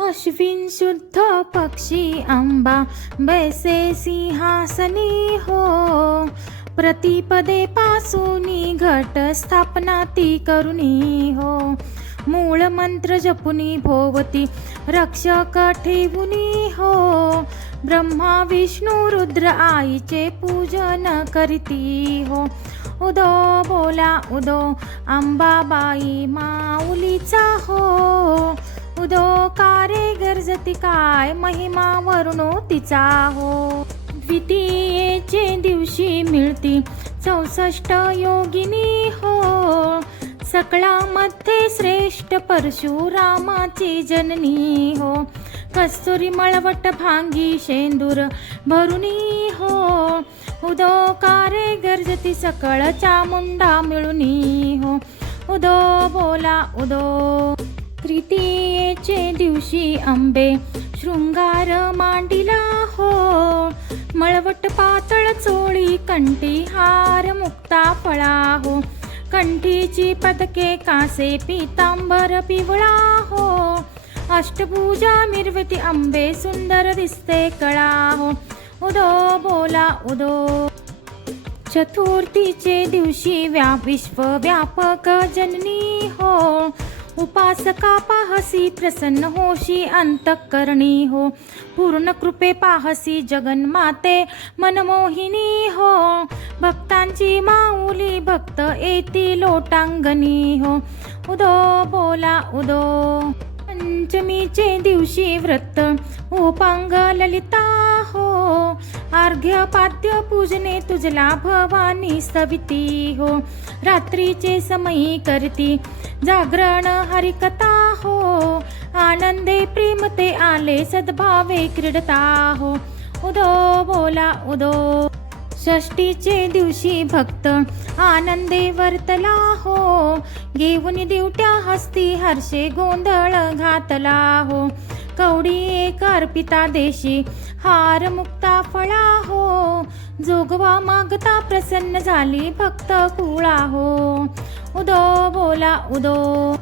अश्विन शुद्ध पक्षी आंबा बैसे सिंहासनी हो. प्रतिपदे पासुनी घट स्थापना ती करुणी हो. मूळ मंत्र जपुनी भोवती रक्षक ठेवुनी हो. ब्रह्मा विष्णू रुद्र आईचे पूजन करती हो. उदो बोला उदो अंबाबाई माऊलीचा हो. उदो कारे गरजती काय? महिमा वरुणो तिचा हो. द्वितीयेचे दिवशी मिळती चौसष्ट योगिनी हो. सकळामध्ये श्रेष्ठ परशुरामाची जननी हो. कस्तुरी मळवट भांगी शेंदूर भरुनी हो. उदो कारे गरजती सकळ चामुंडा मिळुनी हो. उदो बोला उदो. तृतीयेचे दिवशी आंबे शृंगार मांडिला हो मळवट पातळ चोळी कंठी हार मुक्ता फळा हो कंठीची पदके कासे पितांबर पिवळा हो अष्टभुजा मिरवती आंबे सुंदर दिसते कळा हो उदो बोला उदो. चतुर्थीचे दिवशी व्या विश्वव्यापक जननी हो उपासका पाहसी प्रसन्न होशी अंतकरणी हो। पूर्ण कृपे पाहसी जगन्माते मनमोहिनी हो। भक्तांची माऊली भक्त येती लोटांगणी हो। उदो बोला उदो। पंचमीचे दिवशी व्रत उपांग ललिता हो। अर्घ्य पाद्य पूजने तुझला भवानी सविती हो. रात्रीचे समयी करती जागरण हरिकथा हो. आनंदे प्रेम ते आले सद्भावे क्रीडता हो. उदो बोला उदो. षष्टीचे दिवशी भक्त आनंदे वर्तला हो. घेऊन दिवट्या हस्ती हर्षे गोंधळ घातला हो. कवडी एक अर्पिता देशी हार मुक्ता फळा हो. जोगवा मागता प्रसन्न झाली भक्त कुळा हो. उदो बोला उदो.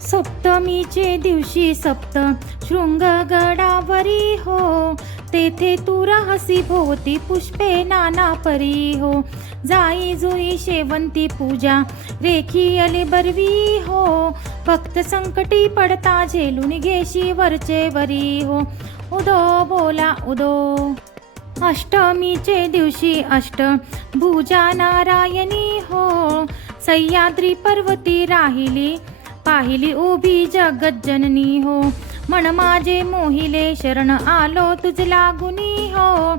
सप्तमीचे दिवशी सप्त शृंग गडावरी हो. तेथे तू राहसी भोवती पुष्पे नाना परी हो. जाई जुई शेवंती पूजा. रेखी अली बरवी हो. भक्त संकटी पडता झेलून घेशी वरचे वरी हो. उदो बोला उदो. अष्टमीचे दिवशी अष्ट. भुजा नारायणी हो. सह्याद्री पर्वती राहिली. पाहिली उभी जगज्जननी हो. मन माझे मोहिले शरण आलो तुझ लागुनी हो.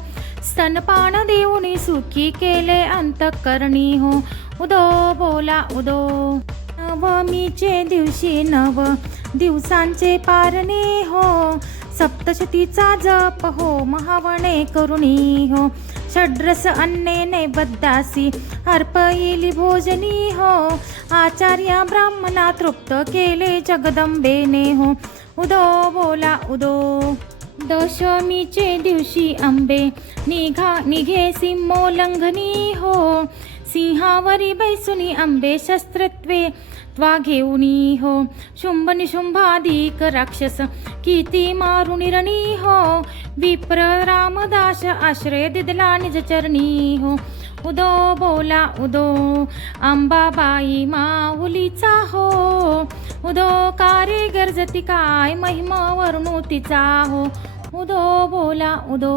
स्तनपान देऊनी सुखी केले अंतकरणी हो. उदो बोला उदो. नवमीचे दिवशी नव दिवसांचे पारणे हो. सप्तशतीचा जप हो महावणे करुणी हो. षड्रस अन्ने नैबद्दासी अर्पयिली भोजनी हो. आचार्य ब्राह्मणा तृप्त केले जगदंबेने हो. उदो बोला उदो. दशमीचे दिवशी आंबे. निघा निघे सिंहोल्लंघनी हो. सिंहावरी बैसुनी आंबे शस्त्रत्वे त्वा घेऊनी हो. शुंभ निशुंभाधिक राक्षस किती मारुनी रणी हो. विप्र रामदास आश्रय दिदला निज चरणी हो. उदो बोला उदो. अंबाबाई माऊलीचा हो. उदो कारे गरजती काय महिमा वर्णू तिचा हो. उदो बोला उदो